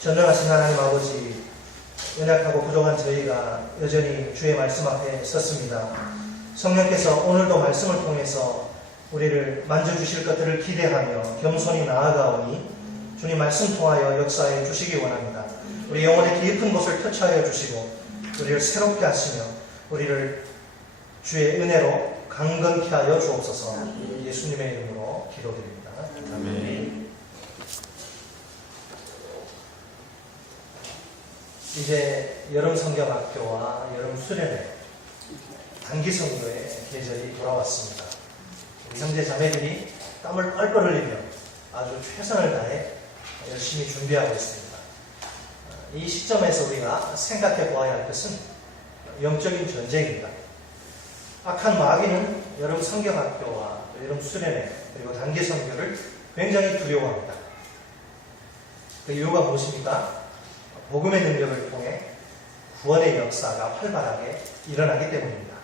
전능하신 하나님 아버지, 연약하고 부족한 저희가 여전히 주의 말씀 앞에 섰습니다. 성령께서 오늘도 말씀을 통해서 우리를 만져주실 것들을 기대하며 겸손히 나아가오니 주님 말씀 통하여 역사해 주시기 원합니다. 우리 영혼의 깊은 곳을 터치하여 주시고 우리를 새롭게 하시며 우리를 주의 은혜로 강건케 하여 주옵소서. 예수님의 이름으로 기도드립니다. 아멘. 이제 여름 성경학교와 여름 수련회 단기 선교의 계절이 돌아왔습니다. 우리 형제 자매들이 땀을 뻘뻘 흘리며 아주 최선을 다해 열심히 준비하고 있습니다. 이 시점에서 우리가 생각해 보아야 할 것은 영적인 전쟁입니다. 악한 마귀는 여름 성경학교와 여름 수련회 그리고 단기 선교를 굉장히 두려워합니다. 그 이유가 무엇입니까? 복음의 능력을 통해 구원의 역사가 활발하게 일어나기 때문입니다.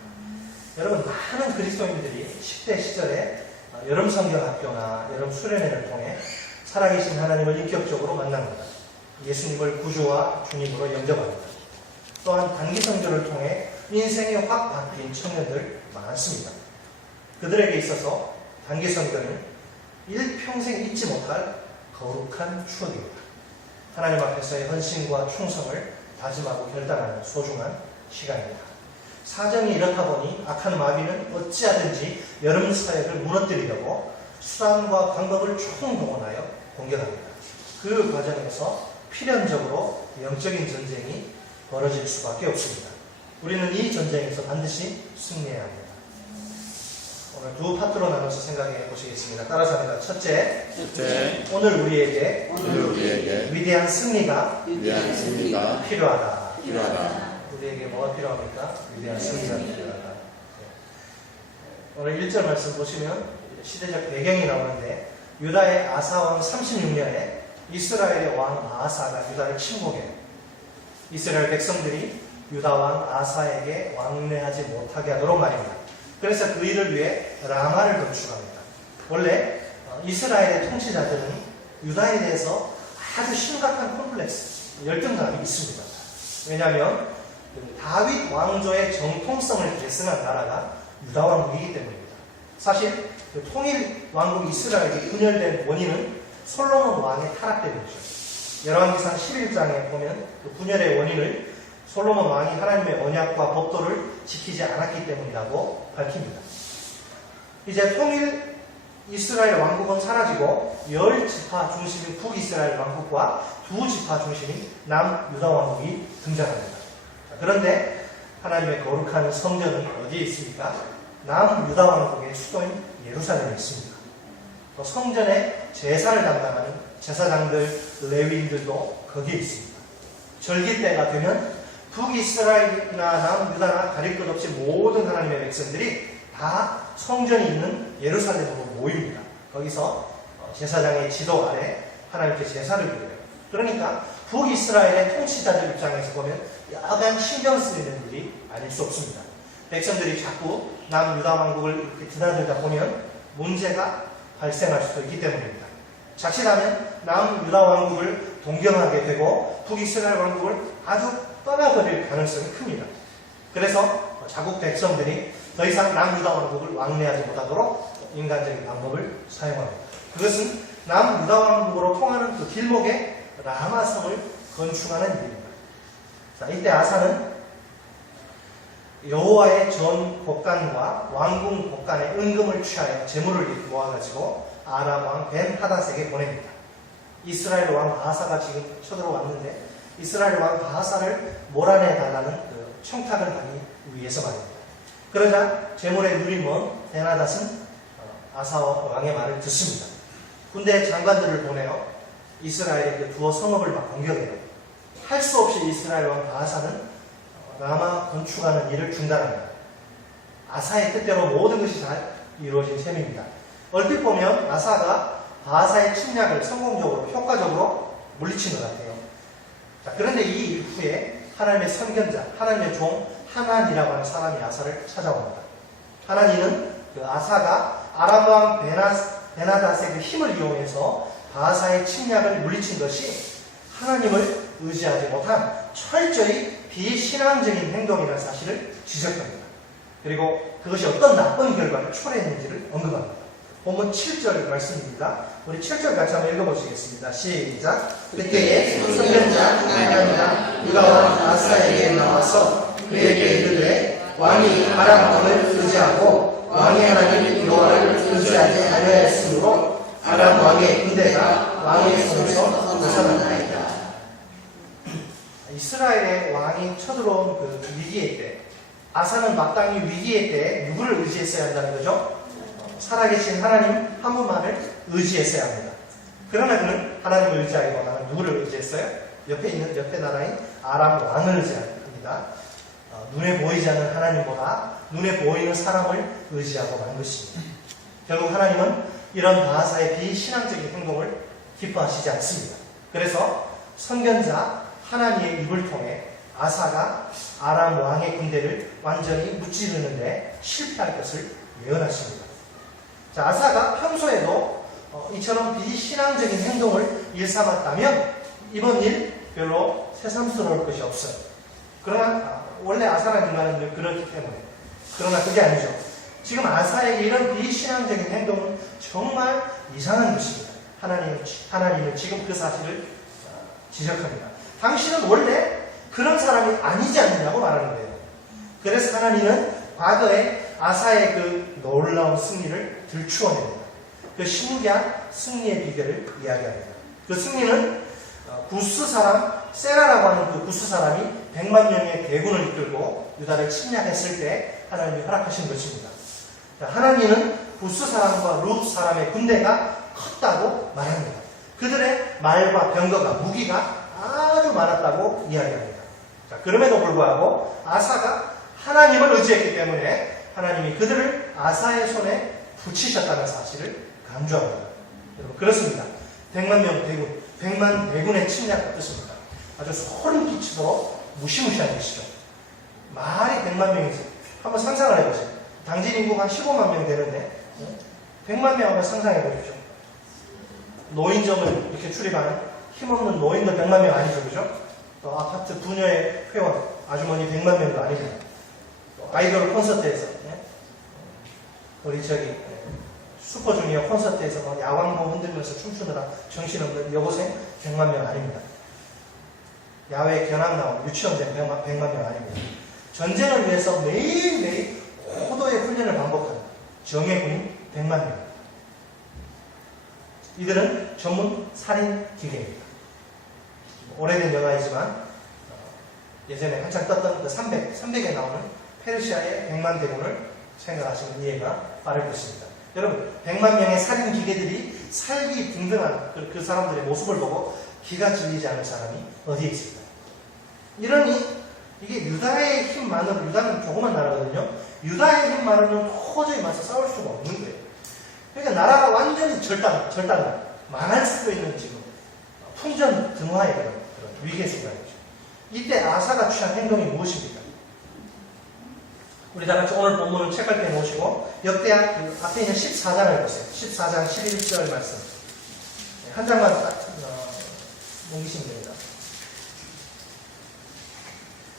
여러분, 많은 그리스도인들이 10대 시절에 여름 성경학교나 여름 수련회를 통해 살아계신 하나님을 인격적으로 만납니다. 예수님을 구주와 주님으로 영접합니다. 또한 단기 선교를 통해 인생이 확 바뀐 청년들 많습니다. 그들에게 있어서 단기 선교는 일평생 잊지 못할 거룩한 추억입니다. 하나님 앞에서의 헌신과 충성을 다짐하고 결단하는 소중한 시간입니다. 사정이 이렇다 보니 악한 마귀는 어찌하든지 여름 사역을 무너뜨리려고 수단과 방법을 총동원하여 공격합니다. 그 과정에서 필연적으로 영적인 전쟁이 벌어질 수밖에 없습니다. 우리는 이 전쟁에서 반드시 승리해야 합니다. 오늘 두 파트로 나눠서 생각해 보시겠습니다. 따라서 합니다. 첫째, 오늘 우리에게 위대한 승리가 필요하다. 우리에게 뭐가 필요합니까? 위대한 승리가 필요하다. 오늘 1절 말씀 보시면 시대적 배경이 나오는데 유다의 아사왕 36년에 이스라엘의 왕 아하사가 유다를 침공해요. 이스라엘 백성들이 유다 왕 아하사에게 왕래하지 못하게 하도록 말입니다. 그래서 그 일을 위해 라마를 건축합니다. 원래 이스라엘의 통치자들은 유다에 대해서 아주 심각한 콤플렉스, 열등감이 있습니다. 왜냐하면 다윗 왕조의 정통성을 계승한 나라가 유다 왕국이기 때문입니다. 사실 통일 왕국 이스라엘이 분열된 원인은 솔로몬 왕의 타락 때문이죠. 열왕기상 11장에 보면 그 분열의 원인을 솔로몬 왕이 하나님의 언약과 법도를 지키지 않았기 때문이라고 밝힙니다. 이제 통일 이스라엘 왕국은 사라지고 10지파 중심인 북이스라엘 왕국과 2지파 중심인 남유다 왕국이 등장합니다. 그런데 하나님의 거룩한 성전은 어디에 있습니까? 남유다 왕국의 수도인 예루살렘에 있습니다. 또 성전의 제사를 담당하는 제사장들, 레위인들도 거기에 있습니다. 절기 때가 되면 북이스라엘이나 남유다나 가릴 것 없이 모든 하나님의 백성들이 다 성전이 있는 예루살렘으로 모입니다. 거기서 제사장의 지도 아래 하나님께 제사를 드려요. 그러니까 북이스라엘의 통치자들 입장에서 보면 약간 신경 쓰이는 일이 아닐 수 없습니다. 백성들이 자꾸 남유다 왕국을 이렇게 드나들다 보면 문제가 발생할 수도 있기 때문입니다. 자칫하면 남유다 왕국을 동경하게 되고 북이스라엘 왕국을 아주 떠나버릴 가능성이 큽니다. 그래서 자국 백성들이 더 이상 남유다 왕국을 왕래하지 못하도록 인간적인 방법을 사용합니다. 그것은 남유다 왕국으로 통하는 그 길목에 라마성을 건축하는 일입니다. 자, 이때 아사는 여호와의 전 곡간과 왕궁 곡간의 은금을 취하여 재물을 모아가지고 아람 왕 벤 하닷에게 보냅니다. 이스라엘 왕 아하사가 지금 쳐들어왔는데 이스라엘 왕 아하사를 몰아내달라는 그 청탁을 하기 위해서 말입니다. 그러자 재물의 누리몬 벤 하닷은 아사 왕의 말을 듣습니다. 군대 장관들을 보내어 이스라엘의 그 두어 성읍을 막 공격해요. 할 수 없이 이스라엘 왕 아하사는 라마 건축하는 일을 중단합니다. 아사의 뜻대로 모든 것이 잘 이루어진 셈입니다. 얼핏 보면 아사가 바하사의 침략을 성공적으로 효과적으로 물리친 것 같아요. 자, 그런데 이 일 후에 하나님의 선견자, 하나님의 종 하나니라고 하는 사람이 아사를 찾아옵니다. 하나니는 그 아사가 아람 왕 베나닷의 그 힘을 이용해서 바하사의 침략을 물리친 것이 하나님을 의지하지 못한 철저히 비신앙적인 행동이라는 사실을 지적합니다. 그리고 그것이 어떤 나쁜 결과를 초래했는지를 언급합니다. 본문 7절 말씀입니다. 우리 7절 같이 한번 읽어보시겠습니다. 시작. 그때에 선견자 하나니가 유다왕 아사에게 나와서 그에게 이르되 왕이 아람 왕을 의지하고 왕의 하나님 여호와를 의지하지 아니하였으므로 아람 왕의 군대가 왕의 손에서 벗어났나이다. 이스라엘의 왕이 쳐들어온 그 위기의 때, 아사는 마땅히 위기의 때에 누구를 의지했어야 한다는 거죠? 살아계신 하나님 한 분만을 의지했어야 합니다. 그러나 그는 하나님을 의지하기보다는 누구를 의지했어요? 옆에 나라인 아람 왕을 의지합니다. 눈에 보이지 않는 하나님보다 눈에 보이는 사람을 의지하고 만 것입니다. 결국 하나님은 이런 바하사의 비신앙적인 행동을 기뻐하시지 않습니다. 그래서 선견자 하나님의 입을 통해 아사가 아람 왕의 군대를 완전히 무찌르는데 실패할 것을 예언하십니다. 자, 아사가 평소에도 이처럼 비신앙적인 행동을 일삼았다면 이번 일 별로 새삼스러울 것이 없어요. 그러나 원래 아사라는 인간은 그렇기 때문에. 그러나 그게 아니죠. 지금 아사에게 이런 비신앙적인 행동은 정말 이상한 것입니다. 하나님은 지금 그 사실을 지적합니다. 당신은 원래 그런 사람이 아니지 않느냐고 말하는 거예요. 그래서 하나님은 과거에 아사의 그 놀라운 승리를 들추어냅니다. 그 신기한 승리의 비결을 이야기합니다. 그 승리는 구스 사람, 세라라고 하는 그 구스 사람이 100만 명의 대군을 이끌고 유다를 침략했을 때 하나님이 허락하신 것입니다. 하나님은 구스 사람과 룻 사람의 군대가 컸다고 말합니다. 그들의 말과 병거가, 무기가 아주 많았다고 이야기합니다. 자, 그럼에도 불구하고 아사가 하나님을 의지했기 때문에 하나님이 그들을 아사의 손에 붙이셨다는 사실을 강조합니다. 여러분, 그렇습니다. 100만 명 대군, 100만 대군의 침략 뜻입니다. 아주 소름 끼치도록 무시무시한 것이죠. 말이 100만 명이죠. 한번 상상을 해보세요. 당진 인구가 한 15만 명 되는데 100만 명 한번 상상해 보십시오. 노인정을 이렇게 출입하는 힘없는 노인들 100만 명 아니죠, 그죠? 또 아파트 부녀의 회원 아주머니 100만 명도 아닙니다. 또 아이돌 콘서트에서 우리 슈퍼주니어 콘서트에서 야광봉 흔들면서 춤추느라 정신없는 여고생 100만 명 아닙니다. 야외 견학 나온 유치원생 100만 명 아닙니다. 전쟁을 위해서 매일매일 고도의 훈련을 반복하는 정예군인 100만 명. 이들은 전문 살인 기계입니다. 오래된 영화이지만 예전에 한창 떴던 그 300에 나오는 페르시아의 100만 대군을 생각하시면 이해가 빠를 것입니다. 여러분, 100만 명의 살인 기계들이 살기 등등한 그 사람들의 모습을 보고 기가 질리지 않을 사람이 어디에 있습니까? 이게 유다의 힘만으로, 유다는 조그만 나라거든요. 유다의 힘만으로는 도저히 맞서 싸울 수가 없는 거예요. 그러니까 나라가 완전히 절단, 망할 수도 있는 지금 풍전등화의 그런 위기의 순간이죠. 이때 아사가 취한 행동이 무엇입니까? 우리 다 같이 오늘 본문을 책갈피에 놓으시고 역대하 그 앞에 있는 14장을 보세요. 14장 11절 말씀. 한 장만 딱 넘기시면 됩니다.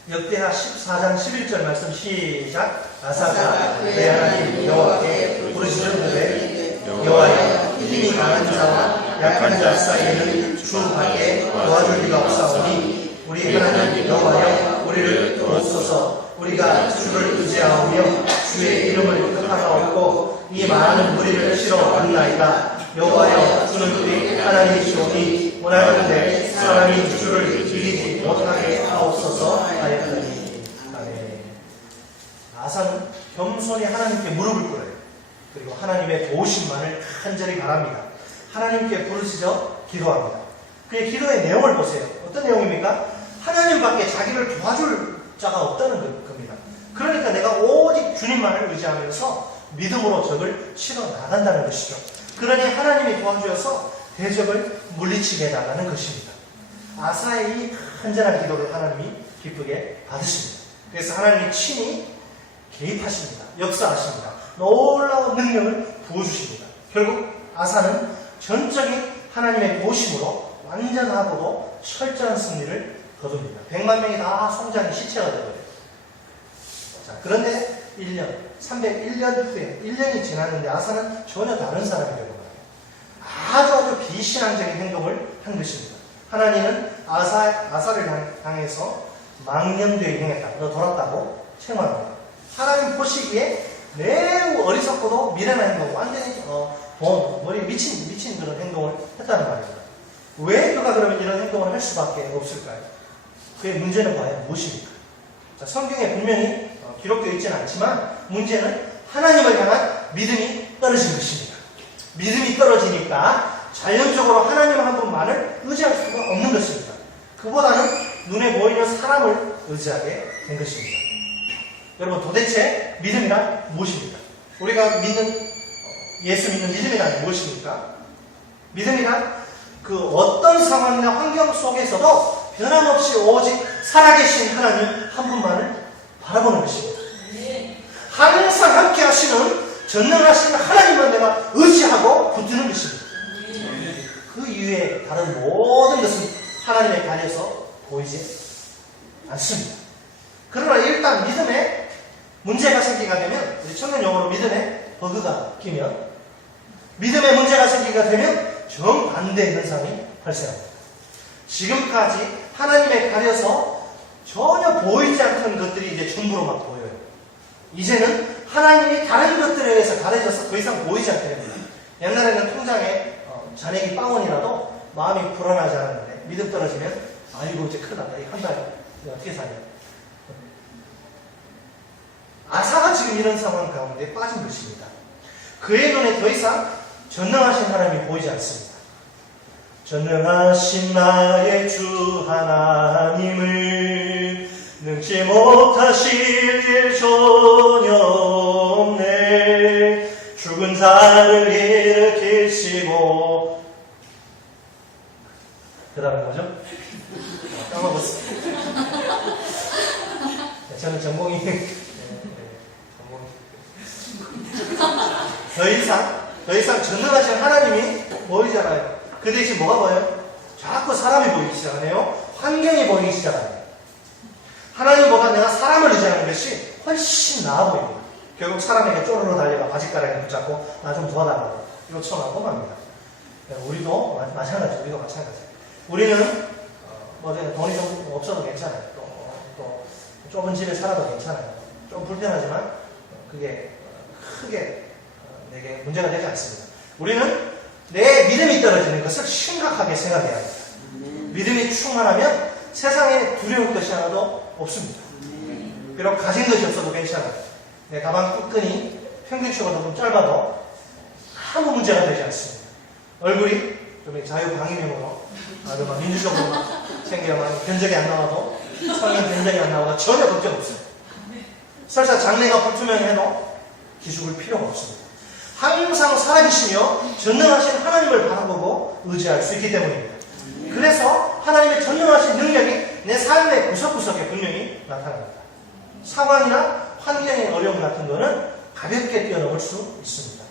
역대하 14장 11절 말씀 시작. 아사가 내 하나님 여호와께 부르시는데 여호와여 힘이 강한 자와 약한 자 사이에는 주 밖에 도와줄 리가 없사오니 우리 하나님 여호와여 우리를 도우소서. 우리가 주를 의지하오며 주의 이름을 뜻하사옵고 이 많은 무리를 치러 왔나이다. 여호와여 주는 우리 하나님이시오니 원하는데 사람이 주를 이기지 못하게 하옵소서 하였더니. 아사는 겸손히 하나님께 무릎을 꿇어요. 그리고 하나님의 도우심만을 간절히 바랍니다. 하나님께 부르짖어 기도합니다. 그의 기도의 내용을 보세요. 어떤 내용입니까? 하나님밖에 자기를 도와줄 자가 없다는 겁니다. 그러니까 내가 오직 주님만을 의지하면서 믿음으로 적을 치러 나간다는 것이죠. 그러니 하나님이 도와주어서 대적을 물리치게 해달라는 것입니다. 아사의 이 간절한 기도를 하나님이 기쁘게 받으십니다. 그래서 하나님이 친히 개입하십니다. 역사하십니다. 놀라운 능력을 부어주십니다. 결국 아사는 전적인 하나님의 도우심으로 완전하고도 철저한 승리를 거둡니다. 100만 명이 다 송장이 시체가 되거든요. 자, 그런데 1년, 301년 후에 1년이 지났는데 아사는 전혀 다른 사람이 되고 아주 비신앙적인 행동을 한 것입니다. 하나님은 아사를 향해서 망령되이 행했다. 너 돌았다고 책망합니다. 하나님 보시기에 매우 어리석고도 미련한 행동, 완전히 머리 미친 그런 행동을 했다는 말입니다. 왜 그가 그러면 이런 행동을 할 수밖에 없을까요? 그의 문제는 과연 무엇입니까? 자, 성경에 분명히 기록되어 있지는 않지만 문제는 하나님을 향한 믿음이 떨어진 것입니다. 믿음이 떨어지니까 자연적으로 하나님 한 분만을 의지할 수가 없는 것입니다. 그보다는 눈에 보이는 사람을 의지하게 된 것입니다. 여러분, 도대체 믿음이란 무엇입니까? 우리가 예수 믿는 믿음이란 무엇입니까? 믿음이란 그 어떤 상황이나 환경 속에서도 변함없이 오직 살아계신 하나님 한 분만을 바라보는 것입니다. 항상 함께 하시는 전능하신 하나님만 내가 의지하고 붙드는 것입니다. 그 이외에 다른 모든 것은 하나님에 가려서 보이지 않습니다. 그러나 일단 믿음에 문제가 생기게 되면, 우리 청년 용어로 믿음에 버그가 끼면, 믿음에 문제가 생기게 되면 정반대 현상이 발생합니다. 지금까지 하나님에 가려서 전혀 보이지 않던 것들이 이제 전부로 막 보여요. 이제는 하나님이 다른 것들에 의해서 가려져서 더 이상 보이지 않게 됩니다. 옛날에는 통장에 잔액이 빵원이라도 마음이 불안하지 않았는데 믿음 떨어지면 아이고 이제 큰일 났다. 한 달 어떻게 사냐. 아사가 지금 이런 상황 가운데 빠진 것입니다. 그의 눈에 더 이상 전능하신 하나님이 보이지 않습니다. 전능하신 나의 주 하나님을 능치 못하실 일 전혀 없네. 죽은 자를 일으키시고, 그 다음에 뭐죠? 까먹었어요. 저는 전공이 더 이상 전능하신 하나님이 보이잖아요. 그 대신 뭐가 보여요? 자꾸 사람이 보이기 시작하네요. 환경이 보이기 시작합니다. 하나님보다 내가 사람을 의지하는 것이 훨씬 나아 보입니다. 결국 사람에게 쪼르르 달려가 바짓가랑이 붙잡고 나 좀 도와달라고 요청하고 맙니다. 우리도 마찬가지, 우리도 마찬가지. 우리는 돈이 좀 없어도 괜찮아요. 또 좁은 집에 살아도 괜찮아요. 좀 불편하지만 그게 크게 내게 문제가 되지 않습니다. 우리는 내 믿음이 떨어지는 것을 심각하게 생각해야 합니다. 믿음이 충만하면 세상에 두려울 것이 하나도 없습니다. 비록 가진 것이 없어도 괜찮아요. 내 가방 끈끈이 평균치보다 좀 짧아도 아무 문제가 되지 않습니다. 얼굴이 좀 자유방위명으로 아주 막 민주적으로 생겨만 견적이 안 나와도 성인 견적이 안 나와도 전혀 걱정 없어요. 설사 장래가 불투명해도 기죽을 필요가 없습니다. 항상 살아계시며 전능하신 하나님을 바라보고 의지할 수 있기 때문입니다. 그래서 하나님의 전능하신 능력이 내 삶의 구석구석에 분명히 나타납니다. 상황이나 환경의 어려움 같은 거는 가볍게 뛰어넘을 수 있습니다.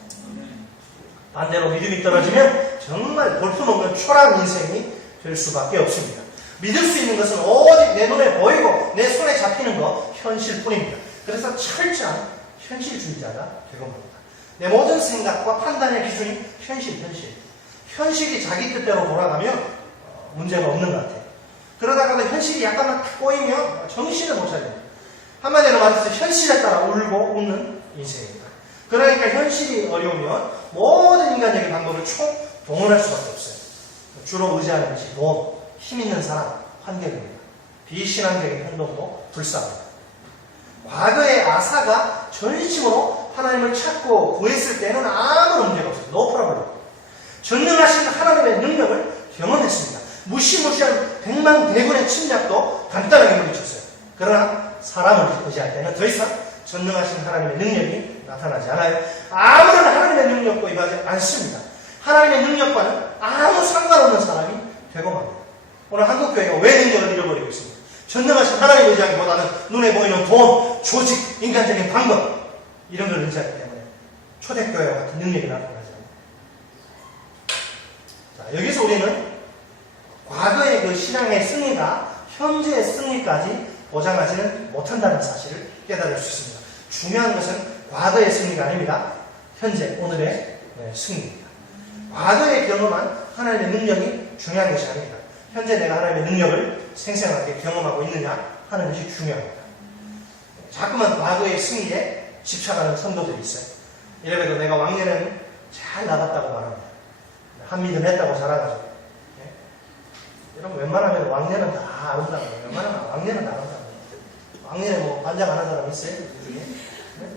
반대로 믿음이 떨어지면 정말 볼품없는 초라한 인생이 될 수밖에 없습니다. 믿을 수 있는 것은 오직 내 눈에 보이고 내 손에 잡히는 것, 현실뿐입니다. 그래서 철저한 현실주의자가 되고 맙니다. 내 모든 생각과 판단의 기준이 현실이 자기 뜻대로 돌아가면 문제가 없는 것 같아요. 그러다가도 현실이 약간만 딱 꼬이면 정신을 못 차립니다. 한마디로 말해서 현실에 따라 울고 웃는 인생입니다. 그러니까 현실이 어려우면 모든 인간적인 방법을 총동원할 수밖에 없어요. 주로 의지하는 것이 돈, 힘 있는 사람, 환경입니다. 비신앙적인 행동도 불쌍합니다. 과거의 아사가 전심으로 하나님을 찾고 구했을 때는 아무런 문제가 없어요. No problem. 전능하신 하나님의 능력을 경험했습니다. 무시무시한 100만 대군의 침략도 간단하게 물리쳤어요. 그러나 사람을 의지할 때는 더 이상 전능하신 하나님의 능력이 나타나지 않아요. 아무런 하나님의 능력도 임하지 않습니다. 하나님의 능력과는 아무 상관없는 사람이 되고 맙니다. 오늘 한국교회가 왜 능력을 잃어버리고 있습니까? 전능하신 하나님을 의지하기보다는 눈에 보이는 돈, 조직, 인간적인 방법 이런 걸 의지하기 때문에 초대교회와 같은 능력이 나타나지 않습니다. 자, 여기서 우리는 과거의 그 신앙의 승리가 현재의 승리까지 보장하지는 못한다는 사실을 깨달을 수 있습니다. 중요한 것은 과거의 승리가 아닙니다. 현재, 오늘의 승리입니다. 과거에 경험한 하나님의 능력이 중요한 것이 아닙니다. 현재 내가 하나님의 능력을 생생하게 경험하고 있느냐 하는 것이 중요합니다. 자꾸만 과거의 승리에 집착하는 성도들이 있어요. 이래봬도 내가 왕년에는 잘 나갔다고 말합니다. 한 믿음 했다고 자랑하죠. 여러분 웬만하면 왕년은 다 아름다워요. 웬만하면 왕년은 아름다워요. 왕년에 뭐 반장 하는 사람 있어요? 그 중에? 네?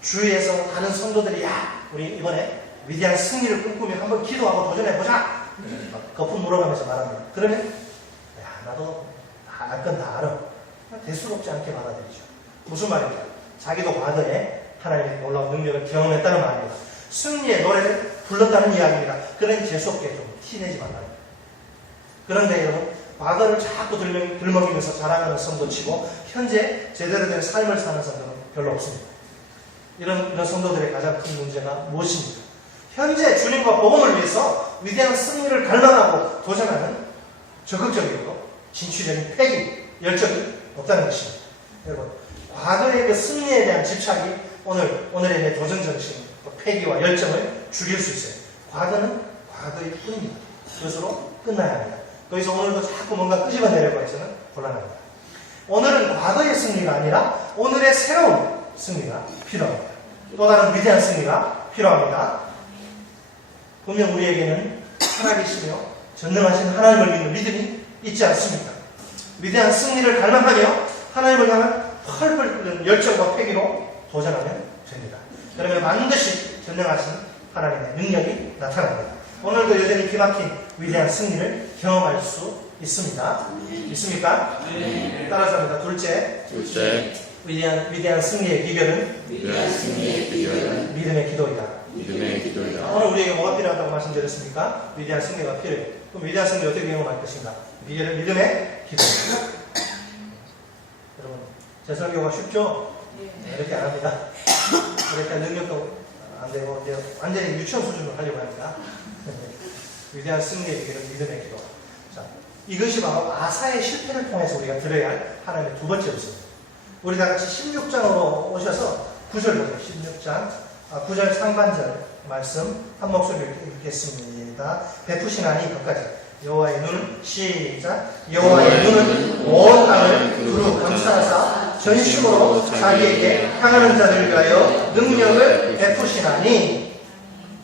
주위에서 다른 성도들이 야 우리 이번에 위대한 승리를 꿈꾸며 한번 기도하고 도전해보자. 거품 물어가면서 말합니다. 그러면 야 나도 알 건 다 알아. 대수롭지 않게 받아들이죠. 무슨 말입니까? 자기도 과거에 하나님의 놀라운 능력을 경험했다는 말입니다. 승리의 노래를 불렀다는 이야기입니다. 그런 재수없게 좀 티내지 말라는 거예요. 그런데 여러분 과거를 자꾸 들먹이면서 자랑하는 성도치고 현재 제대로 된 삶을 사는 성도는 별로 없습니다. 이런 성도들의 가장 큰 문제가 무엇입니까? 현재 주님과 복음을 위해서 위대한 승리를 갈망하고 도전하는 적극적이고 진취적인 패기, 열정이 없다는 것입니다. 여러분 과거의 그 승리에 대한 집착이 오늘의 내 도전 정신, 패기와 열정을 죽일 수 있어요. 과거는 과거일 뿐입니다. 그것으로 끝나야 합니다. 거기서 오늘도 자꾸 뭔가 끄집어내려고 해서는 곤란합니다. 오늘은 과거의 승리가 아니라 오늘의 새로운 승리가 필요합니다. 또 다른 위대한 승리가 필요합니다. 분명 우리에게는 살아계시며 전능하신 하나님을 믿는 믿음이 있지 않습니까? 위대한 승리를 갈망하며 하나님을 향한 펄펄 끓는 열정과 패기로 도전하면 됩니다. 그러면 반드시 전능하신 하나님의 능력이 나타납니다. 오늘도 여전히 기막힌 위대한 승리를 경험할 수 있습니다. 있습니까? 네. 따라서 합니다. 둘째, 위대한 승리의 비결은 믿음의 기도이다. 오늘 우리에게 뭐가 필요하다고 말씀드렸습니까? 위대한 승리가 필요해요. 그럼 위대한 승리 어떻게 경험할 것인가? 비결은 믿음의 기도입니다. 여러분, 제 설교가 쉽죠? 네, 이렇게 안 합니다. 이렇게 능력도 안 되고 이제 완전히 유치원 수준으로 하려고 합니다. 위대한 승리의 비결은 믿음의 기도. 자, 이것이 바로 아사의 실패를 통해서 우리가 들어야 할 하나님의 두 번째 요소입니다. 우리 다 같이 16장으로 오셔서 9절 보세요. 16장 9절 상반절 말씀 한 목소리로 읽겠습니다. 베푸시나니 끝까지. 여호와의 눈은 시작. 여호와의 눈은 온 땅을 두루 감찰하사 전심으로 자기에게 향하는 자를 위하여 능력을 베푸시나니.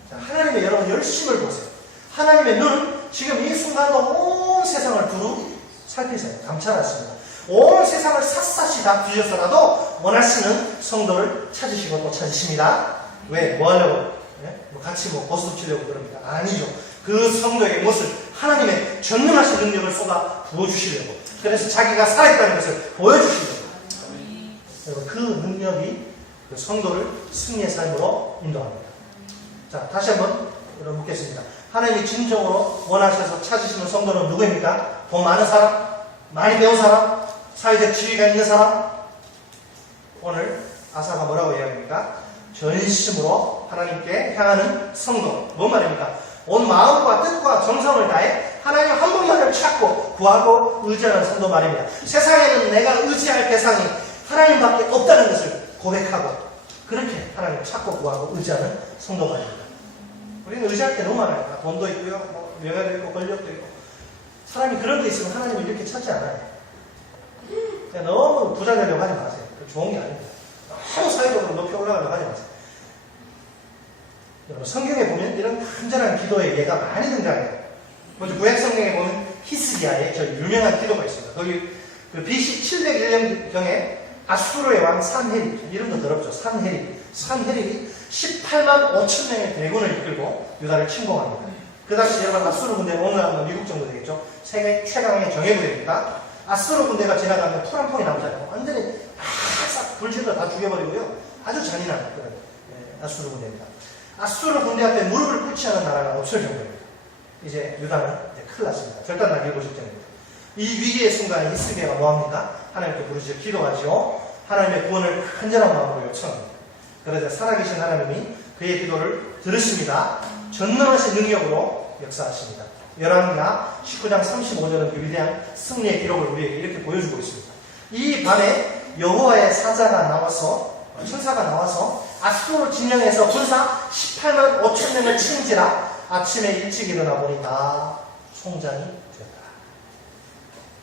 자, 하나님의 여러분 열심을 보세요. 하나님의 눈은 지금 이 순간도 온 세상을 두루 살피세요. 감찰하십니다. 온 세상을 샅샅이 다 뒤져서라도 원하시는 성도를 찾으시고 또 찾으십니다. 왜? 뭐 하려고? 네? 뭐 같이 고스톱 치려고 그럽니다. 아니죠. 그 성도에게 무엇을? 하나님의 전능하신 능력을 쏟아 부어주시려고. 그래서 자기가 살아있다는 것을 보여주시려고. 여러분, 그 능력이 그 성도를 승리의 삶으로 인도합니다. 자, 다시 한번 여러분 묻겠습니다. 하나님이 진정으로 원하셔서 찾으시는 성도는 누구입니까? 돈 많은 사람? 많이 배운 사람? 사회적 지위가 있는 사람? 오늘 아사가 뭐라고 이야기합니까? 전심으로 하나님께 향하는 성도. 뭔 말입니까? 온 마음과 뜻과 정성을 다해 하나님 한 분만을 찾고 구하고 의지하는 성도 말입니다. 세상에는 내가 의지할 대상이 하나님밖에 없다는 것을 고백하고 그렇게 하나님을 찾고 구하고 의지하는 성도 말입니다. 우리는 의지할 게 너무 많아요. 돈도 있고요, 뭐 명예도 있고 권력도 있고. 사람이 그런 데 있으면 하나님을 이렇게 찾지 않아요. 그냥 너무 부자 되려고 하지 마세요. 좋은 게 아닙니다. 너무 사회적으로 높이 올라가려고 하지 마세요. 여러분, 성경에 보면 이런 간절한 기도의 예가 많이 등장해요. 먼저 구약 성경에 보면 히스기야의 저 유명한 기도가 있습니다. 거기 그 BC 701년경에 아수르의 왕 산헤립, 이름도 더럽죠. 산헤립이 18만 5천 명의 대군을 이끌고 유다를 침공합니다. 그 당시 여러분 아수르 군대는 오늘날 미국 정도 되겠죠. 세계 최강의 정예부대입니다. 아수르 군대가 지나가면 풀 한 통이 남잖아요. 완전히 싹 불질러 다 죽여버리고요. 아주 잔인한 그런 아수르 군대입니다. 아수르 군대 앞에 무릎을 꿇지 않은 나라가 없을 정도입니다. 이제 유다는 큰일 났습니다. 절단 나기고 직전입니다. 이 위기의 순간에 히스기야가 뭐합니까? 하나님께 부르짖어 기도하죠. 하나님의 구원을 간절한 마음으로 요청합니다. 그러자 살아계신 하나님이 그의 기도를 들으십니다. 전능하신 능력으로 역사하십니다. 열왕기하 19장 35절은 그 위대한 승리의 기록을 우리에게 이렇게 보여주고 있습니다. 이 밤에 여호와의 사자가 나와서 천사가 나와서 아수르 진영에서 군사 18만 5천 명을 친지라 아침에 일찍 일어나 보니 다 송장이 되었다.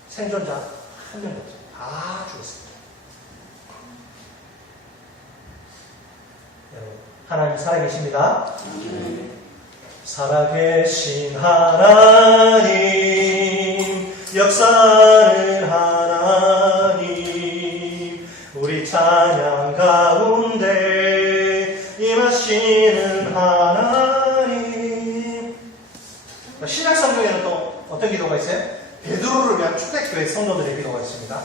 생존자 한 명도 없어요. 다 죽었습니다. 여러분, 하나님 살아계십니다. 살아계신 하나님, 역사는 하나님, 우리 찬양 가운데 임하시는 하나님. 신약 성경에는 또 어떤 기도가 있어요? 베드로를 위한 초대교회 성도들의 기도가 있습니다.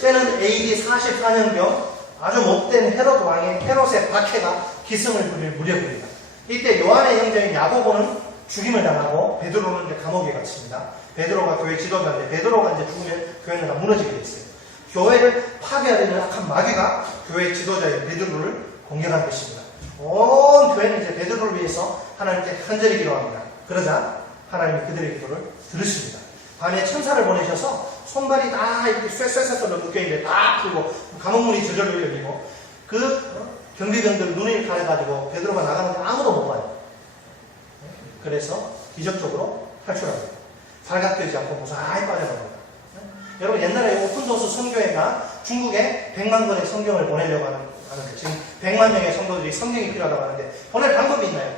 때는 AD 44년경 아주 못된 헤롯 왕의 헤롯의 박해가 기승을 부릴 무렵입니다. 이때 요한의 형제인 야고보는 죽임을 당하고 베드로는 이제 감옥에 갇힙니다. 베드로가 교회 지도자인데 베드로가 이제 죽으면 교회는 다 무너지게 됐어요. 교회를 파괴하려는 악한 마귀가 교회 지도자인 베드로를 공격한 것입니다. 온 교회는 이제 베드로를 위해서 하나님께 간절히 기도합니다. 그러자 하나님이 그들의 기도를 들으십니다. 밤에 천사를 보내셔서 손발이 다 이렇게 쇠쇠쇠 묶여있는데 다 풀고 감옥문이 저절로 열리고 그 경비병들 눈을 가려가지고 베드로가 나가는데 아무도 못 봐요. 그래서 기적적으로 탈출합니다. 발각되지 않고 무사히 빠져나갑니다. 여러분 옛날에 오픈도스 선교회가 중국에 100만 권의 성경을 보내려고 하는데 지금 100만 명의 성도들이 성경이 필요하다고 하는데 보낼 방법이 있나요?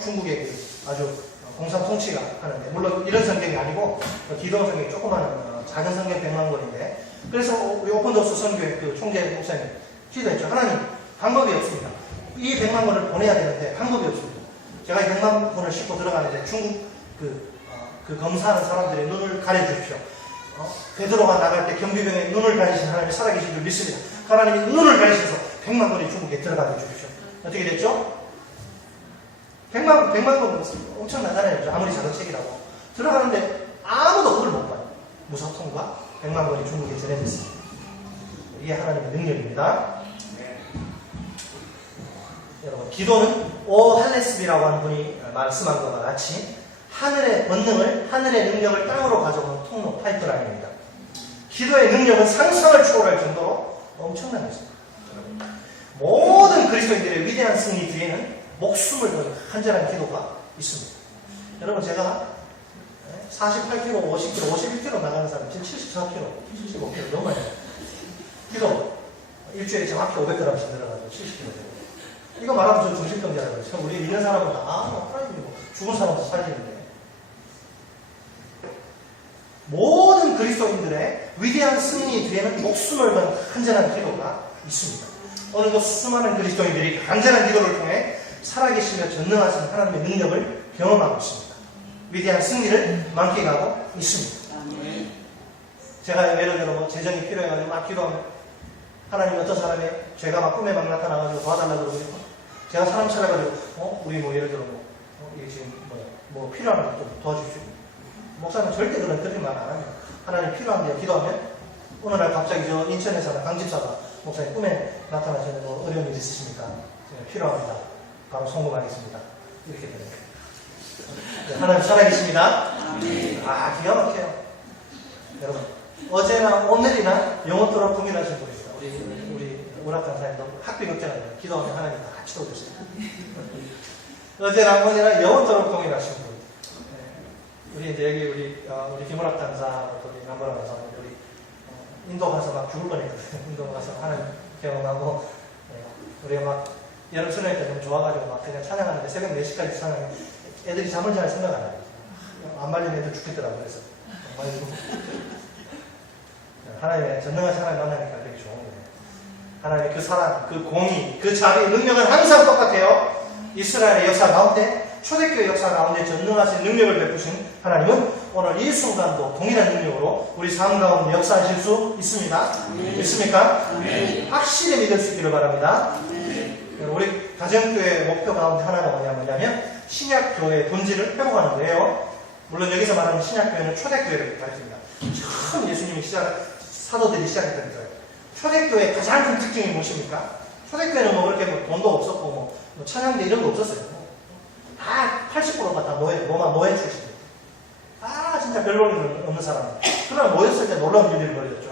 중국의 그 아주 공산 통치가 하는데 물론 이런 성경이 아니고 기도원 성경이 조그마한 작은 성경 100만 권인데 그래서 우리 오픈도스 선교회 그 총재 목사님 기도했죠. 하나님 방법이 없습니다. 이 100만 권을 보내야 되는데 방법이 없습니다. 제가 이 100만 권을 싣고 들어가는데 중국 그 검사하는 사람들의 눈을 가려주십시오. 베드로가 나갈 때 경비병의 눈을 가리신 하나님이 살아계신 줄 믿습니다. 하나님이 눈을 가리셔서 100만 권이 중국에 들어가게 해주십시오. 어떻게 됐죠? 100만 권 엄청나잖아요. 아무리 작은 책이라고. 들어가는데 아무도 그걸 못 봐요. 무사통과 100만 권이 중국에 전해졌습니다. 이게 하나님의 능력입니다. 여러분, 기도는 오할레스비라고 하는 분이 말씀한 것과 같이 하늘의 권능을, 하늘의 능력을 땅으로 가져오는 통로 파이프라인입니다. 기도의 능력은 상상을 초월할 정도로 엄청난 것입니다. 모든 그리스도인들의 위대한 승리 뒤에는 목숨을 거는 간절한 기도가 있습니다. 여러분, 제가 48kg, 50kg, 51kg 나가는 사람 지금 74kg, 75kg 너무 많이 해요. 기도 일주일에 정확히 500g씩 들어가지고 70kg 되고 이거 말하면 저 중식병자라고 그러죠. 우리 있는 사람은 다 죽은 사람도 살리는데 모든 그리스도인들의 위대한 승리 뒤에는 목숨을 건 간절한 기도가 있습니다. 오늘도 수많은 그리스도인들이 간절한 기도를 통해 살아계시며 전능하신 하나님의 능력을 경험하고 있습니다. 위대한 승리를 만끽하고 있습니다. 제가 예를 들어 재정이 필요해가지고 막 기도하면 하나님 어떤 사람의 죄가 막 꿈에 막 나타나가지고 도와달라고 그러고 제가 사람 찾아가지고 우리 예를 들어 이게 지금 뭐 필요한 거 좀 도와주십시오. 목사는 절대 그렇게 말 안 합니다. 하나님 필요한데요. 기도하면 어느 날 갑자기 저 인천에 사는 강집사가 목사님 꿈에 나타나시는 어려운 일 있으십니까? 필요합니다. 바로 송금하겠습니다. 이렇게 됩니다. 하나님 살아계십니다. 기가 막혀요. 여러분, 어제나 오늘이나 영원토록 동일하신 분입니다. 우리 오락강사님도 학비 걱정하면 기도하면 하나님 다 같이 도와주세요. 어제나 오늘이나 영원토록 동일하신 분. 우리 이제 여기 우리 김오락 강사, 우리 남보라 강사, 우리 인도 가서 막 죽을 뻔했거든요. 인도 가서 하나님 경험하고 우리가 막 여름 수련회 때 너무 좋아가지고 막 그냥 찬양하는데 새벽 4시까지 찬양해. 애들이 잠을 잘 생각 안 해요. 안 말린 애들 죽겠더라고. 그래서 하나님의 전능하신 하나님 만나니까 되게 좋은 거예요. 하나님의 그 사랑, 그 공의, 그 자비의 능력은 항상 똑같아요. 이스라엘의 역사 가운데, 초대교회 역사 가운데 전능하신 능력을 베푸신 하나님은 오늘 이 순간도 동일한 능력으로 우리 삶 가운데 역사하실 수 있습니다. 믿습니까? 확실히 믿을 수 있기를 바랍니다. 우리 가정교회 목표 가운데 하나가 뭐냐면 신약교회의 본질을 회복하는 거예요. 물론 여기서 말하는 신약교회는 초대교회를 가르칩니다. 처음 예수님이 사도들이 시작했던 거예요. 초대교회의 가장 큰 특징이 무엇입니까? 초대교회는 뭐 그렇게 돈도 없었고 뭐 찬양대 이런 거 없었어요. 다 80%가 다 로마 노예 출신입니다. 진짜 별 볼일 없는 사람입니다. 그러나 모였을 때 놀라운 일을 벌였죠.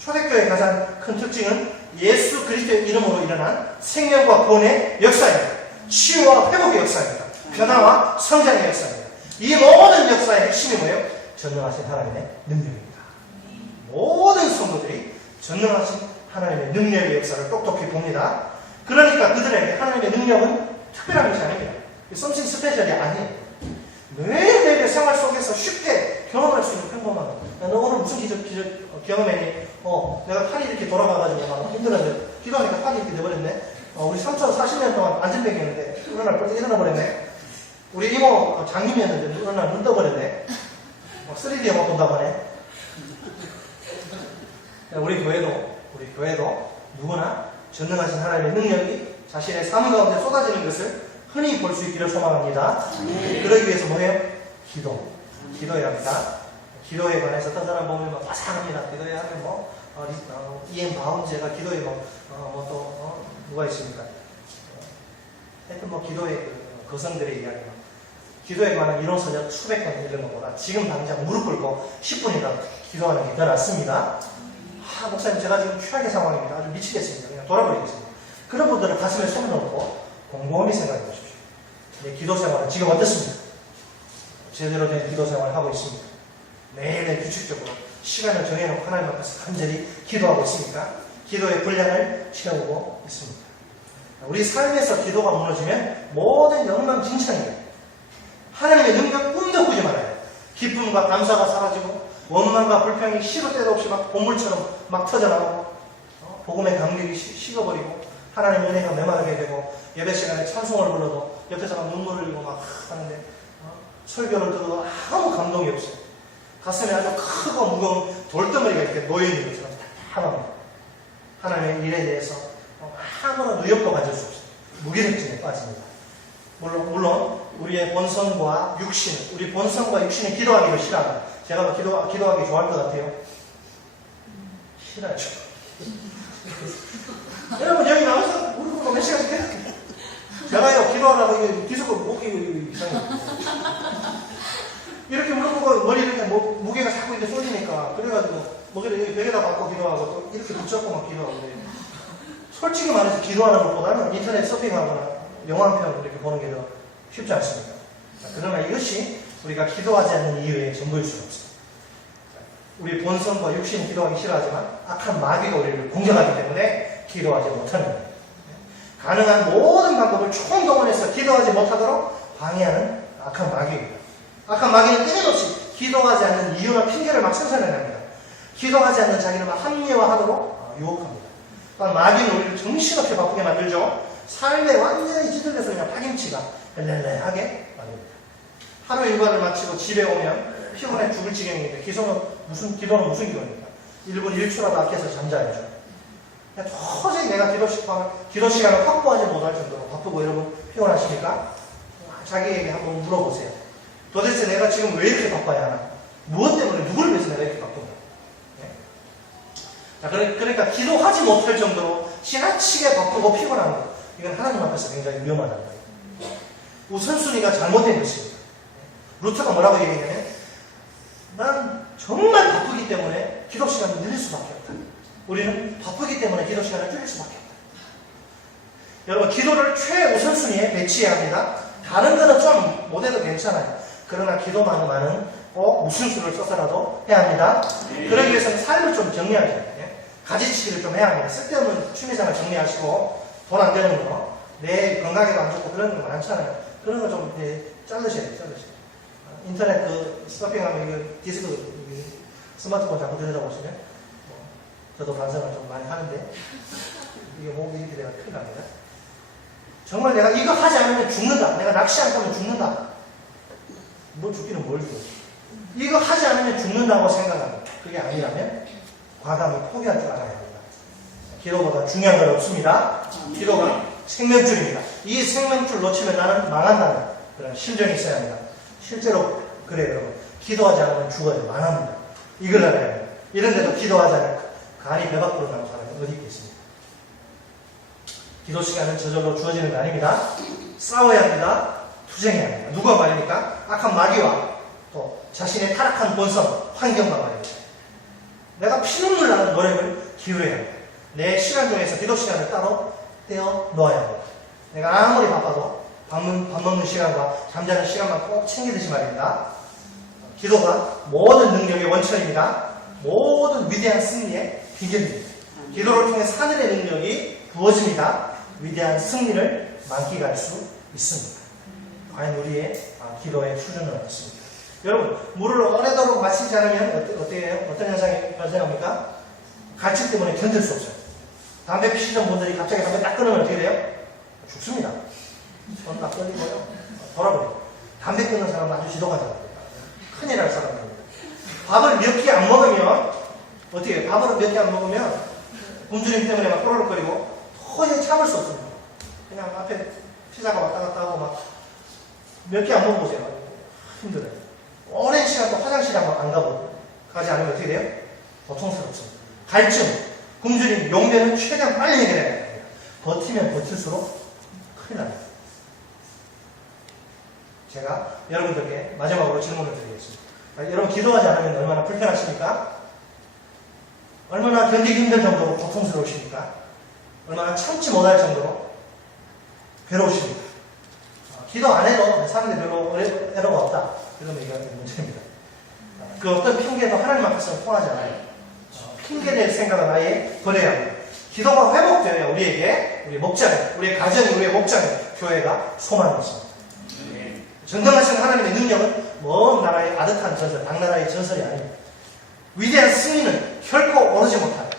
초대교회의 가장 큰 특징은 예수 그리스도의 이름으로 일어난 생명과 구원의 역사입니다. 치유와 회복의 역사입니다. 변화와 성장의 역사입니다. 이 모든 역사의 핵심이 뭐예요? 전능하신 하나님의 능력입니다. 모든 성도들이 전능하신 하나님의 능력의 역사를 똑똑히 봅니다. 그러니까 그들에게 하나님의 능력은 특별한 것이 아닙니다. 썸씽 스페셜이 아니에요. 매일매일의 생활 속에서 쉽게 경험할 수 있는 평범한 것. 너 오늘 무슨 경험했니? 내가 팔이 이렇게 돌아가가지고 막 힘들었는데 기도하니까 팔이 이렇게 돼버렸네. 우리 삼촌 40년 동안 안전뱅이였는데 어느 날 벌써 일어나버렸네. 우리 이모 장님이었는데 어느 날 눈 떠버렸네. 3D 영화 본다고 하네. 우리 교회도 누구나 전능하신 하나님의 능력이 자신의 삶 가운데 쏟아지는 것을 흔히 볼 수 있기를 소망합니다. 그러기 위해서 뭐예요? 기도해야 합니다. 기도에 관해서 어떤 사람 보면 막 화사합니다. 기도에 하면 이엠 바운제가 기도에 누가 있습니까? 하여튼 기도의 거성들의 이야기. 기도에 관한 이론서적 수백 권 읽는 것보다 지금 당장 무릎 꿇고 10분이라도 기도하는 게 더 낫습니다. 목사님, 제가 지금 최악의 상황입니다. 아주 미치겠습니다. 그냥 돌아버리겠습니다. 그런 분들은 가슴에 손을 넣고 곰곰이 생각해 보십시오. 내 기도 생활은 지금 어떻습니까? 제대로 된 기도 생활을 하고 있습니다. 매일매일 규칙적으로 시간을 정해놓고 하나님 앞에서 간절히 기도하고 있습니까? 기도의 분량을 채우고 있습니다. 우리 삶에서 기도가 무너지면 모든 엉망진창이에요. 하나님의 능력 꿈도 꾸지 말아요. 기쁨과 감사가 사라지고 원망과 불평이 시도 때도 없이 막 본물처럼 막 터져나오고 복음의 감격이 식어버리고 하나님의 은혜가 메마르게 되고 예배 시간에 찬송을 불러도 옆에서 막 눈물을 흘리고 막 하는데 설교를 들어도 아무 감동이 없어요. 가슴에 아주 크고 무거운 돌덩어리가 이렇게 놓여있는 것처럼 답답합니다. 하나님의 일에 대해서 아무런 의욕도 가질 수 없어요. 무기력증에 빠집니다. 물론 우리의 본성과 육신이 기도하기를 싫어합니다. 제가 기도하기 좋아할 것 같아요? 싫어요. 여러분 여기 나와서 우리 몇 시간씩 해요? 제가요 기도하라고 기속으로 목이 이상해요. 이렇게 물어보고 머리 이렇게 무게가 자꾸 이렇게 쏠리니까 그래가지고 머리를 여기 벽에다 박고 기도하고 또 이렇게 붙잡고 막 기도하고 그래요. 솔직히 말해서 기도하는 것보다는 인터넷 서핑하거나 영화 한 편 이렇게 보는 게 더 쉽지 않습니다. 그러나 이것이 우리가 기도하지 않는 이유의 전부일 수는 없습니다. 우리 본성과 육신이 기도하기 싫어하지만 악한 마귀가 우리를 공격하기 때문에 기도하지 못하는 거예요. 가능한 모든 방법을 총동원해서 기도하지 못하도록 방해하는 악한 마귀입니다. 악한 마귀는 끊임없이 기도하지 않는 이유나 핑계를 막 생산해냅니다. 기도하지 않는 자기를 막 합리화하도록 유혹합니다. 마귀는 우리를 정신없이 바쁘게 만들죠. 삶에 완전히 찌들려서 그냥 파김치가 렐렐레하게 만듭니다. 하루 일과를 마치고 집에 오면 피곤해 죽을 지경인데 기도는 무슨 기도입니까? 1분 1초라도 아껴서 잠자야죠. 도저히 내가 기도 시간을 확보하지 못할 정도로 바쁘고 여러분 피곤하십니까? 자기에게 한번 물어보세요. 도대체 내가 지금 왜 이렇게 바빠야 하나? 무엇 때문에 누구를 위해서 내가 이렇게 바쁜가? 네? 그러니까 기도하지 못할 정도로 지나치게 바쁘고 피곤한 것, 이건 하나님 앞에서 굉장히 위험하다는 거예요. 우선순위가 잘못된 것입니다. 루터가 뭐라고 얘기하냐면 난 정말 바쁘기 때문에 기도 시간을 늘릴 수밖에 없다. 우리는 바쁘기 때문에 기도 시간을 줄일 수밖에 없다. 여러분, 기도를 최우선순위에 배치해야 합니다. 다른 거는 좀 못해도 괜찮아요. 그러나 기도만은 꼭 우선순위를 써서라도 해야 합니다. 그러기 위해서는 삶을 좀 정리하죠. 가지치기를 좀 해야 합니다. 쓸데없는 취미생활 정리하시고 돈 안 되는 거, 내 건강에도 안 좋고 그런 거 많잖아요. 그런 거 좀 자르셔야 돼요. 인터넷 서핑하면 디스크 스마트폰 자꾸 들여다보시면 저도 반성을 좀 많이 하는데 이게 목이 이렇게 되면 큰일 납니다. 정말 내가 이거 하지 않으면 죽는다. 내가 낚시 안 하면 죽는다. 뭐 죽기는 뭘 죽어. 이거 하지 않으면 죽는다고 생각합니다. 그게 아니라면 과감히 포기할 줄 알아야 합니다. 기도보다 중요한 건 없습니다. 기도가 생명줄입니다. 이 생명줄 놓치면 나는 망한다는 그런 심정이 있어야 합니다. 실제로 그래요, 여러분. 기도하지 않으면 죽어요. 망합니다. 이걸 알아야 합니다. 이런데도 기도하지 않으면 간이 배 밖으로 나온 사람이 어디 있겠습니까? 기도 시간은 저절로 주어지는 거 아닙니다. 싸워야 합니다. 투쟁해야 합니다. 누가 말입니까? 악한 마귀와 또 자신의 타락한 본성, 환경과 말입니다. 내가 피눈물 나는 노력을 기울여야 합니다. 내 시간 중에서 기도 시간을 따로 떼어 놓아야 합니다. 내가 아무리 바빠도 밥 먹는 시간과 잠자는 시간만 꼭 챙기듯이 말입니다. 기도가 모든 능력의 원천입니다. 모든 위대한 승리의 비결입니다. 기도를 통해 하늘의 능력이 부어집니다. 위대한 승리를 만끽할 수 있습니다. 과연 우리의 기도의 수준은 어떻습니까? 여러분, 물을 오래도록 마시지 않으면 어떤 현상이 발생합니까? 갈증 때문에 견딜 수 없어요. 담배 피시던 분들이 갑자기 담배 딱 끊으면 어떻게 돼요? 죽습니다. 손 딱 떨리고요. 돌아버려요. 담배 끊는 사람은 아주 지독한 사람입니다. 큰일 날 사람입니다. 밥을 몇 개 안 먹으면 어떻게 해요? 밥을 몇 개 안 먹으면 굶주림 때문에 막 꼬르륵거리고 도저히 참을 수 없습니다. 그냥 앞에 피자가 왔다 갔다 하고 막 몇 개 안 먹어보세요. 힘들어요. 오랜 시간 또 화장실에 안 가지 않으면 어떻게 돼요? 고통스럽습니다. 갈증, 굶주림, 용변은 최대한 빨리 해결해야 됩니다. 버티면 버틸수록 큰일 납니다. 제가 여러분들께 마지막으로 질문을 드리겠습니다. 여러분 기도하지 않으면 얼마나 불편하십니까? 얼마나 견디기 힘들 정도로 고통스러우십니까? 얼마나 참지 못할 정도로 괴로우십니까? 기도 안 해도 사람들이 별로 애로가 없다. 이런 얘기가 문제입니다. 그 어떤 핑계도 하나님 앞에서는 통하지 않아요. 핑계될 생각은 아예 버려야 합니다. 기도가 회복되어야 우리 목장에, 우리의 가정이, 우리의 목장에 교회가 소망이 있습니다. 전능하신 하나님의 능력은 먼 나라의 아득한 전설, 당나라의 전설이 아닙니다. 위대한 승리는 결코 오르지 못한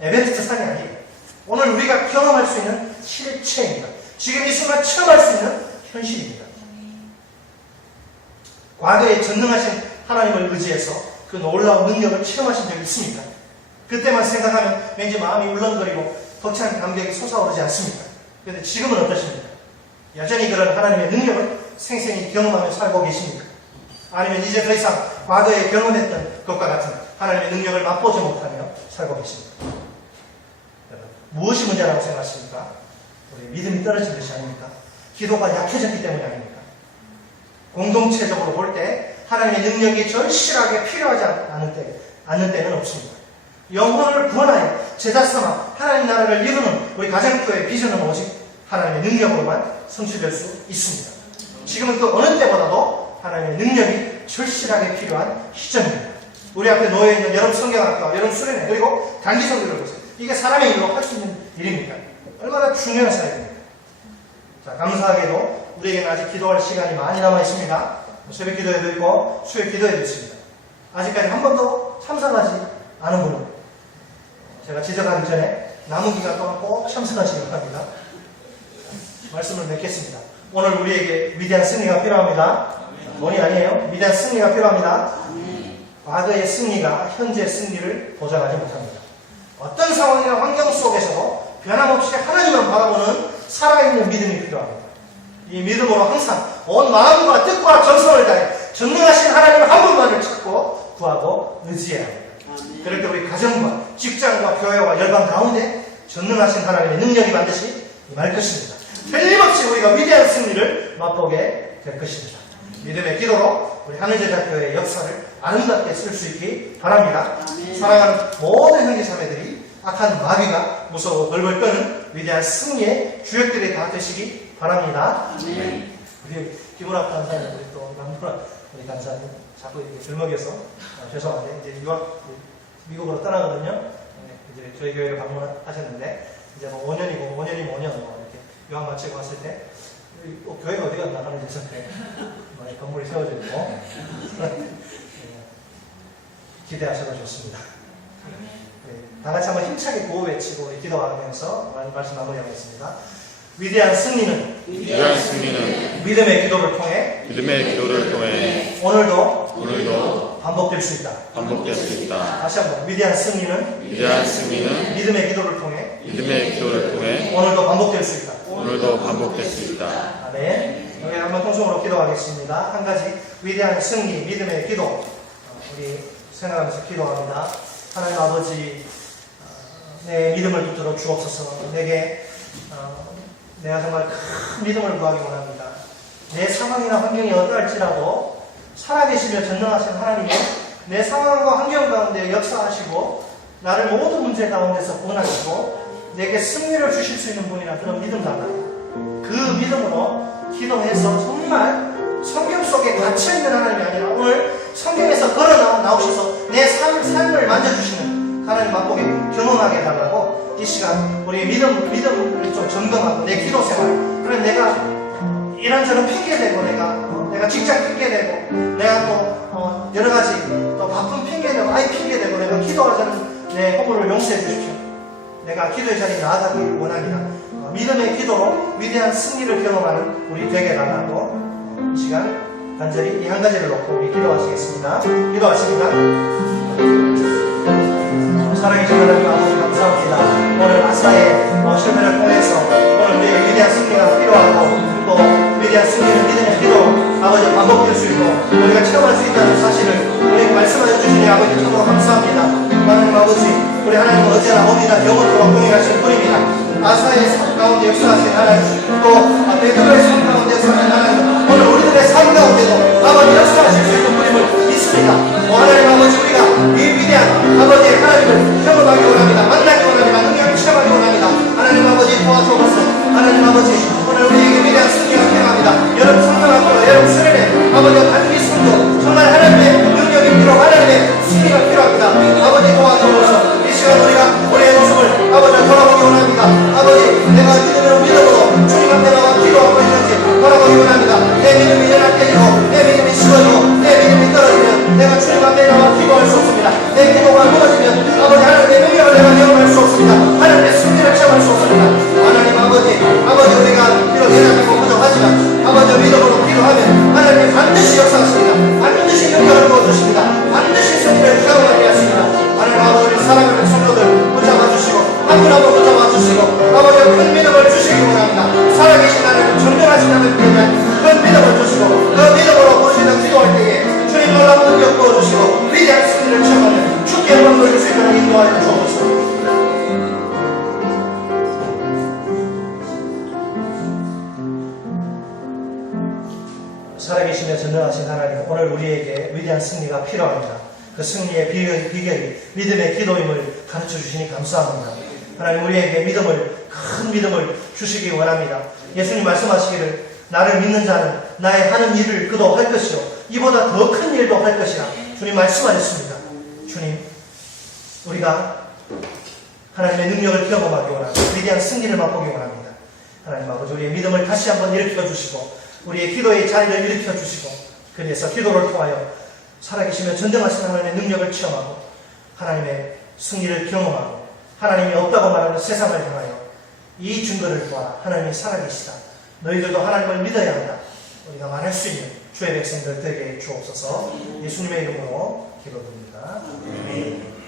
에베레스트 산이 아니에요. 오늘 우리가 경험할 수 있는 실체입니다. 지금 이 순간 체험할 수 있는 현실입니다. 과거에 전능하신 하나님을 의지해서 그 놀라운 능력을 체험하신 적이 있습니까? 그때만 생각하면 왠지 마음이 울렁거리고 벅찬 감격이 솟아오르지 않습니까? 그런데 지금은 어떠십니까? 여전히 그런 하나님의 능력을 생생히 경험하며 살고 계십니까? 아니면 이제 더 이상 과거에 경험했던 것과 같은 하나님의 능력을 맛보지 못하며 살고 계십니까? 무엇이 문제라고 생각하십니까? 우리 믿음이 떨어진 것이 아닙니까? 기도가 약해졌기 때문이 아닙니까? 공동체적으로 볼 때 하나님의 능력이 절실하게 필요하지 않는 때는 없습니다. 영혼을 구원하여 제자 삼아 하나님 나라를 이루는 우리 가정교회의 비전은 오직 하나님의 능력으로만 성취될 수 있습니다. 지금은 그 어느 때보다도 하나님의 능력이 절실하게 필요한 시점입니다. 우리 앞에 놓여있는 여러분 성경학교와 여러분 수련회 그리고 단기 성교를 보세요. 이게 사람의 일로 할 수 있는 일입니까? 얼마나 중요한 사역입니까? 자, 감사하게도 우리에게는 아직 기도할 시간이 많이 남아 있습니다. 새벽 기도회도 있고 수요 기도회도 있습니다. 아직까지 한 번도 참석하지 않은 분은 제가 지적하기 전에 남은 기간 동안 꼭 참석하시기 바랍니다. 말씀을 맺겠습니다. 오늘 우리에게 위대한 승리가 필요합니다. 돈이 아니에요. 위대한 승리가 필요합니다. 과거의 승리가 현재의 승리를 보장하지 못합니다. 어떤 상황이나 환경 속에서도 변함없이 하나님만 바라보는 살아있는 믿음이 필요합니다. 이 믿음으로 항상 온 마음과 뜻과 전성을 다해 전능하신 하나님 한 분만을 찾고 구하고 의지해야 합니다. 그럴 때 우리 가정과 직장과 교회와 열방 가운데 전능하신 하나님의 능력이 반드시 임할 것입니다. 틀림없이 우리가 위대한 승리를 맛보게 될 것입니다. 믿음의 기도로 우리 하늘제자교회의 역사를 아름답게 쓸 수 있기 바랍니다. 사랑하는 모든 형제자매들이 악한 마귀가 무서워 벌벌 떠는 위대한 승리의 주역들이 다 되시기 바랍니다. 우리 김우락 간사님, 우리 또 남무락 우리 간사님 자꾸 이렇게 들먹여서 죄송한데 이제 유학 미국으로 떠나거든요. 이제 저희 교회를 방문하셨는데 이제 뭐 5년이고 5년이면 5년 이렇게 유학 마치고 왔을 때 교회가 어디 갔나 하는 데서 건물이 세워져 있고 기대하셔도 좋습니다. 다 같이 한번 힘차게 구호 외치고 기도하면서 말씀 마무리하겠습니다. 위대한 승리는 믿음의 기도를 통해 오늘도 반복될 수 있다. 다시 한번 위대한 승리는 믿음의 기도를 통해 오늘도 반복될 수 있다. 아멘. 여기 한번 통성으로 기도하겠습니다. 한 가지 위대한 승리, 믿음의 기도 우리 생각하면서 기도합니다. 하나님 아버지, 내 믿음을 붙들어 주옵소서. 내가 정말 큰 믿음을 구하기 원합니다. 내 상황이나 환경이 어떠할지라도 살아계시며 전능하신 하나님이 내 상황과 환경 가운데 역사하시고 나를 모든 문제 가운데서 구원하시고 내게 승리를 주실 수 있는 분이라 그런 믿음 달라요. 그 믿음으로 기도해서 정말 성경 속에 갇혀있는 하나님이 아니라 오늘 성경에서 걸어 나오셔서 내 삶을 만져주시는 하나님 맛보게 경험하게 해달라고 이 시간 우리의 믿음을 좀 점검하고 내 기도 생활, 그래 내가 이런저런 핑계대고 내가 직장 핑계대고 내가 또 여러 가지 또 바쁜 핑계대고 아이 핑계대고 내가 기도하자는 내 허물을 용서해 주십시오. 내가 기도의 자리에 나아가길 원합니다. 믿음의 기도로 위대한 승리를 경험하는 우리 되게 해달라고 이 시간 간절히 이 한 가지를 놓고 우리 기도하시겠습니다. 기도하십니다. 살아계신 하나님 아버지 감사합니다. 오늘 아사의 실패를 통해서 오늘 우리의 위대한 승리가 필요하고 또 위대한 승리는 믿음의 기도 아버지 반복될 수 있고 우리가 체험할 수 있다는 사실을 우리에게 말씀하여 주시니 아버지 참으로 감사합니다. 하나님 아버지 우리 하나님은 언제나 오늘이나 영원토록 동일하신 분입니다. 아사의 삶 가운데 역사하신 하나님 또 베드로의 삶 가운데 역사하신 하나님 오늘 우리들의 삶 가운데도 아버지 역사하실 수 있는 분임을 믿습니다. 하나님 아버지 우리가 이 위대한 아버지의 하나님을 경험하기 원합니다. 만나기 원합니다. 능력을 체험하기 원합니다. 하나님 아버지 도와주옵소서. 하나님 아버지 오늘 우리에게 위대한 승리가 필요합니다. 여러분 성령 앞으로 여러분 수련회 아버지와 단기 성도 정말 하나님의 능력이 필요 하나님의 승리가 필요합니다. 아버지 도와주옵소서. 이 시간 우리가 우리의 모습을 아버지를 돌아보기 원합니다. 아버지 내가 믿음으로 주님 앞에 나와 기도하고 있는지 돌아보기 원합니다. 내 믿음이 연약해지고 내 믿음이 식어지고 내 믿음이 떨어지면 내가 주님 앞에 나와 기도할 수 없습니다. 내 기도가 무너지면 아버지 하나님의 능력을 내가 경험할 수 없습니다. 하나님의 승리를 체험할 수 없습니다. 하나님 아버지 우리가 비록 연약하고 부족하지만 아버지 믿음으로 기도하면 하나님이 반드시 역사하십니다. 반드시 능력을 부어주십니다. 반드시 승리를 경험하게 하십니다. 하나님 아버지 사랑하는 성도들 붙잡아 주시고 한 분 한 분 붙잡아 주시고 아버지 큰 믿음을 주시기 원합니다. 살아계신 하나님 정정하신 하나님 큰 믿음을 주시고 그 믿음으로 부르시는 기도할 때에 주님 놀라운 능력 부어주시고 위대한 승리를 체험하는 주께 영광 돌릴 수 있도록 인도하여 주옵소서. 살아계시며 전능하신 하나님 오늘 우리에게 위대한 승리가 필요합니다. 그 승리의 비결이 믿음의 기도임을 가르쳐 주시니 감사합니다. 하나님 우리에게 큰 믿음을 주시기 원합니다. 예수님 말씀하시기를 나를 믿는 자는 나의 하는 일을 그도 할 것이요 이보다 더 큰 일도 할 것이라 주님 말씀하셨습니다. 주님 우리가 하나님의 능력을 경험하기 원합니다. 위대한 승리를 맛보기 원합니다. 하나님 아버지 우리의 믿음을 다시 한번 일으켜 주시고 우리의 기도의 자리를 일으켜 주시고 그래서 기도를 통하여 살아계시며 전능하신 하나님의 능력을 체험하고 하나님의 승리를 경험하고 하나님이 없다고 말하는 세상을 향하여 이 증거를 보아라. 하나님이 살아계시다. 너희들도 하나님을 믿어야 한다. 우리가 말할 수 있는 주의 백성들 되게 주옵소서. 예수님의 이름으로 기도드립니다. 아멘.